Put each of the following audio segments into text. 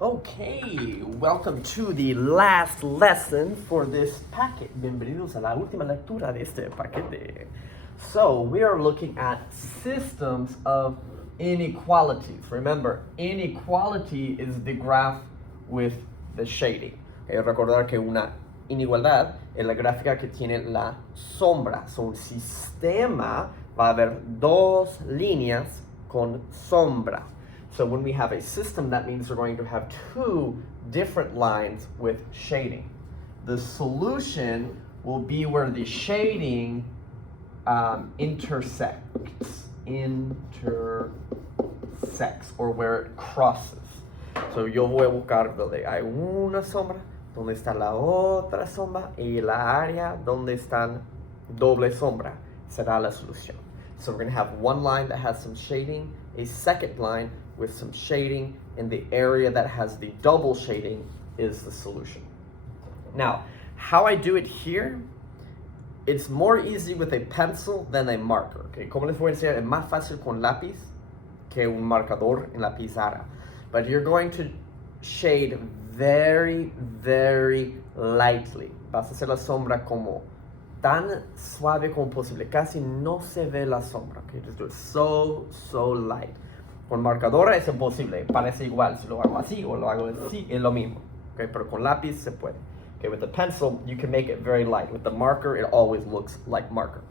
Okay, welcome to the last lesson for this packet. Bienvenidos a la última lectura de este paquete. So, we are looking at systems of inequalities. Remember, inequality is the graph with the shading. Recordar que una inigualdad es la gráfica que tiene la sombra. So, un sistema va a haber dos líneas con sombra. So when we have a system, that means we're going to have two different lines with shading. The solution will be where the shading intersects, or where it crosses. So yo voy a buscar donde hay una sombra, donde está la otra sombra, y la área donde están doble sombra será la solución. So we're going to have one line that has some shading, a second line with some shading, and the area that has the double shading is the solution. Now, how I do it here, it's more easy with a pencil than a marker. Okay? Como les voy a enseñar, es más fácil con lápiz que un marcador en la pizarra. But you're going to shade very, very lightly. Vas a hacer la sombra como tan suave como posible. Casi no se ve la sombra. Okay? Just do it so light. Con marcadora es imposible, parece igual. Si lo hago así o lo hago así, es lo mismo. Okay? Pero con lápiz se puede. Okay? With the pencil, you can make it very light. With the marker, it always looks like marker.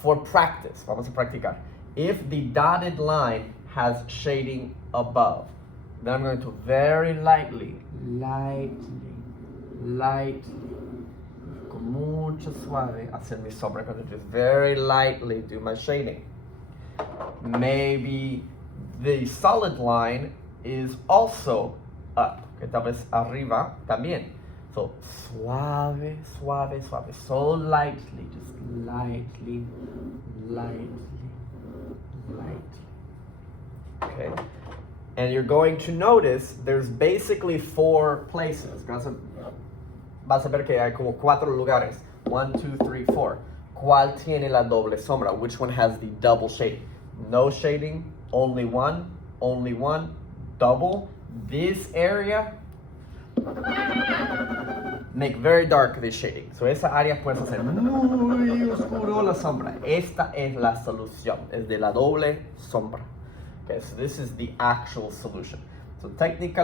For practice, vamos a practicar. If the dotted line has shading above, then I'm going to very lightly, con mucho suave, hacer mi sombra. I'm going to just very lightly do my shading. Maybe the solid line is also up. Que tal vez arriba también. So suave. So lightly, just lightly. Okay. And you're going to notice there's basically four places. Vas a ver que hay como cuatro lugares. 1, 2, 3, 4. ¿Cuál tiene la doble sombra? Which one has the double shading? No shading, only one, double. This area, make very dark this shading. So esa área puedes hacer muy oscuro la sombra. Esta es la solución, es de la doble sombra. Okay, so this is the actual solution. So technically,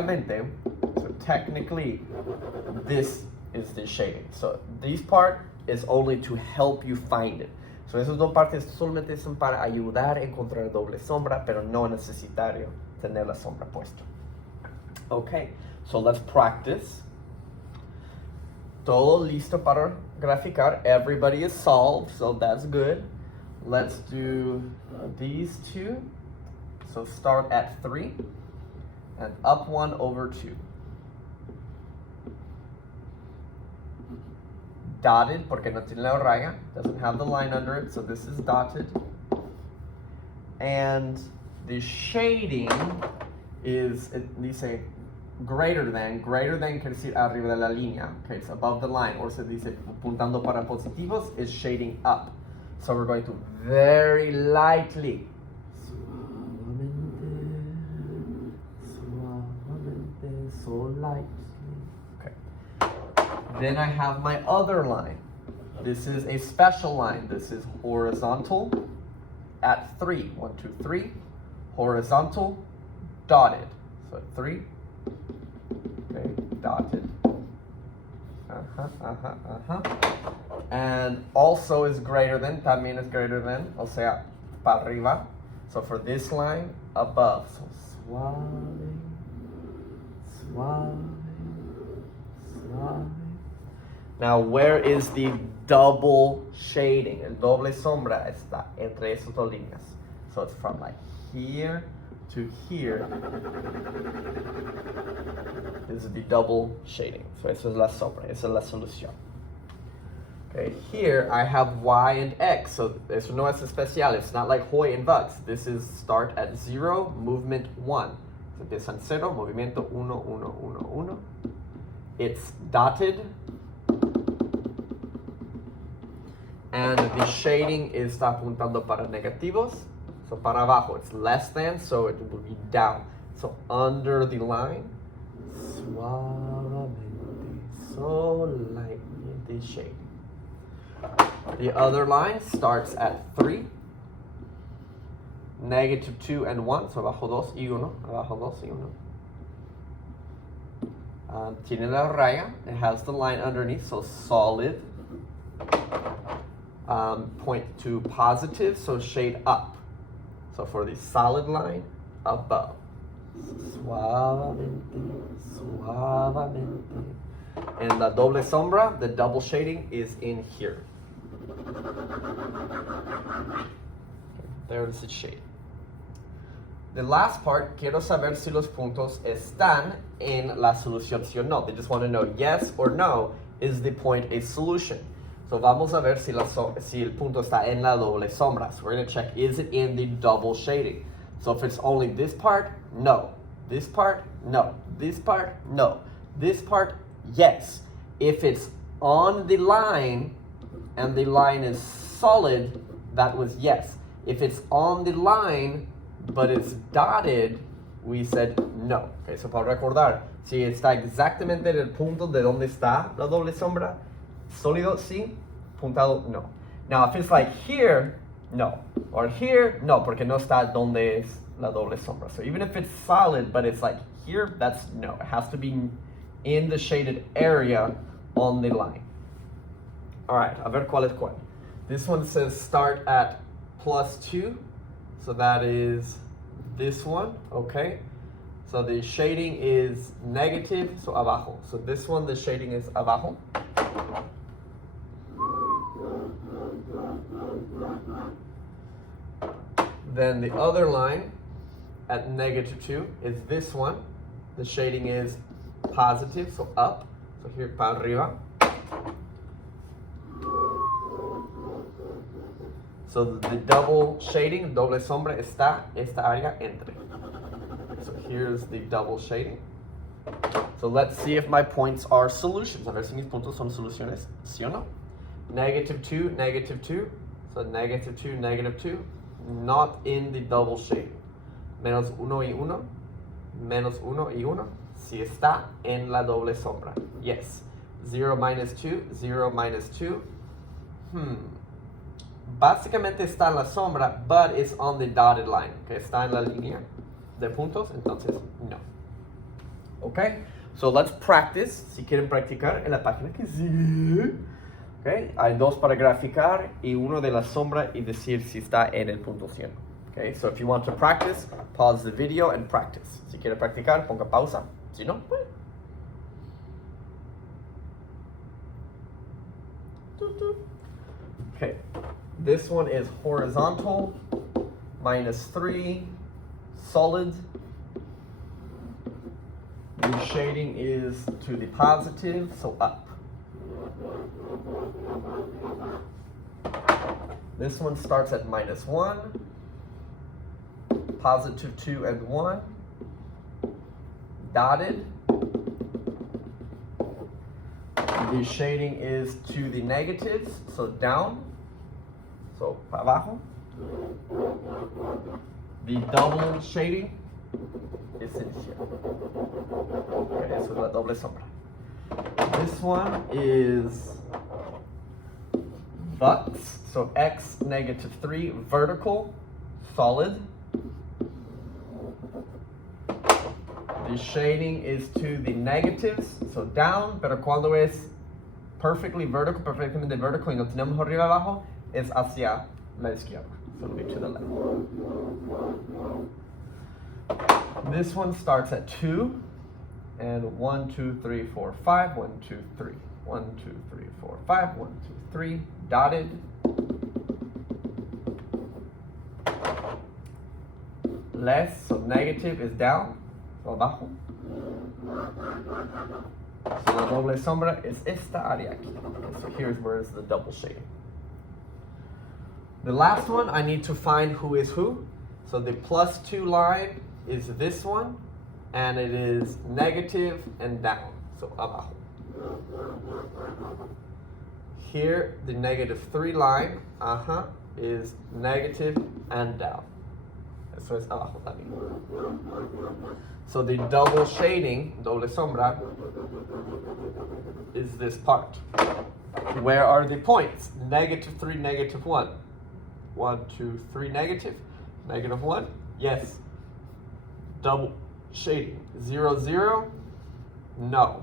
this is the shading. So this part is only to help you find it. So esas dos partes solamente son para ayudar a encontrar doble sombra, pero no necesario tener la sombra puesta. Okay, so let's practice. Todo listo para graficar. Everybody is solved, so that's good. Let's do these two. So start at 3 and up 1 over 2. Dotted, porque no tiene la raya, doesn't have the line under it, so this is dotted. And the shading is, it dice greater than quiere decir arriba de la línea, okay, it's above the line, or se dice puntando para positivos is shading up. So we're going to very lightly, suavemente, so lightly. Then I have my other line. This is a special line. This is horizontal at 3. 1, 2, 3. Horizontal, dotted. So 3. Okay, dotted. And also is greater than, también es greater than, o sea, para arriba. So for this line, above. So suave. Now, where is the double shading? El doble sombra está entre esas dos líneas. So it's from like here to here. This is the double shading. So eso es la sombra, esa es la solución. Okay, here I have y and x. So eso no es especial. It's not like hoy and bucks. This is start at 0, movement 1. So empieza en 0, movimiento 1. It's dotted. And the shading está apuntando para negativos, so para abajo. It's less than, so it will be down. So under the line, suavemente, so lightly the shade. The other line starts at 3, -2 and 1, so abajo 2 y 1, abajo 2 y 1. Tiene la raya, it has the line underneath, so solid. Point to positive, so shade up. So for the solid line, above. Suavemente, suavemente. And la doble sombra, the double shading, is in here. There's the shade. The last part, quiero saber si los puntos están en la solución, sí o no. They just want to know yes or no, is the point a solution? So vamos a ver si el punto está en la doble sombra. So we're going to check, is it in the double shading? So if it's only this part, no. This part, no. This part, no. This part, yes. If it's on the line and the line is solid, that was yes. If it's on the line but it's dotted, we said no. Okay, so para recordar, si está exactamente en el punto de donde está la doble sombra, sólido, sí, puntado, no. Now, if it's like here, no. Or here, no, porque no está donde es la doble sombra. So even if it's solid, but it's like here, that's no. It has to be in the shaded area on the line. All right, a ver cuál es cuál. This one says start at +2. So that is this one, okay? So the shading is negative, so abajo. So this one, the shading is abajo. Then the other line at -2 is this one. The shading is positive, so up. So here, para arriba. So the double shading, doble sombra, está esta área entre. So here's the double shading. So let's see if my points are solutions. A ver si mis puntos son soluciones, sí o no. -2, -2. So -2, -2. Not in the double shading. -1 y 1. -1 y 1. Si está en la doble sombra. Yes. 0, -2, 0, -2. Básicamente está en la sombra, but it's on the dotted line. Okay, está en la línea de puntos, entonces no. Okay, so let's practice. Si quieren practicar en la página que sigue. Okay, hay 2 para graficar y 1 de la sombra y decir si está en el punto 100. Okay, so if you want to practice, pause the video and practice. Si quieren practicar, ponga pausa. Si no, pues. Okay. This one is horizontal, -3, solid. The shading is to the positive, so up. This one starts at -1, +2 and 1, dotted. The shading is to the negatives, so down. So, para abajo. The double shading is in here. Okay, eso es la doble sombra. This one is buts, so x -3, vertical, solid. The shading is to the negatives, so down, pero cuando es perfectly vertical, perfectamente vertical y no tenemos arriba abajo, es hacia la izquierda. So it'll be to the left. This one starts at 2, and 1, 2, 3, 4, 5, 1, 2, 3, 1, 2, 3, 4, 5, 1, 2, 3, dotted. Less, so negative is down, so abajo. So la doble sombra es esta área aquí. Okay, so here's where is the double shading. The last one, I need to find who is who. So the +2 line is this one, and it is negative and down, so abajo. Here, the -3 line, is negative and down. Eso es abajo también. So the double shading, doble sombra, is this part. Where are the points? -3, -1. 1, 2, 3, negative. -1. Yes. Double shading. 0, 0. No.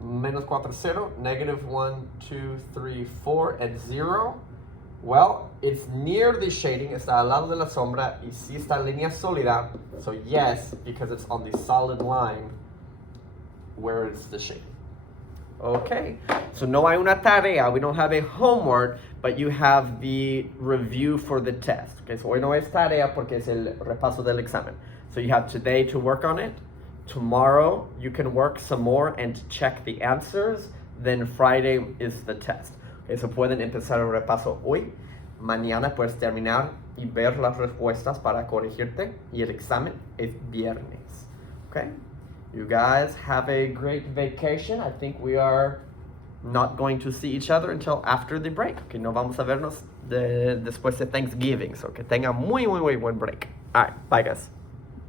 -4, 0. -1, 2, 3, 4, and 0. Well, it's near the shading. Está al lado de la sombra. Y sí está en línea sólida. So yes, because it's on the solid line where it's the shading. Okay, so no hay una tarea, we don't have a homework, but you have the review for the test. Okay, so hoy no es tarea porque es el repaso del examen. So you have today to work on it. Tomorrow you can work some more and check the answers. Then Friday is the test. Okay, so pueden empezar el repaso hoy. Mañana puedes terminar y ver las respuestas para corregirte. Y el examen es viernes. Okay? You guys have a great vacation. I think we are not going to see each other until after the break. Okay, no vamos a vernos después de Thanksgiving. So que tengan muy buen break. All right, bye guys.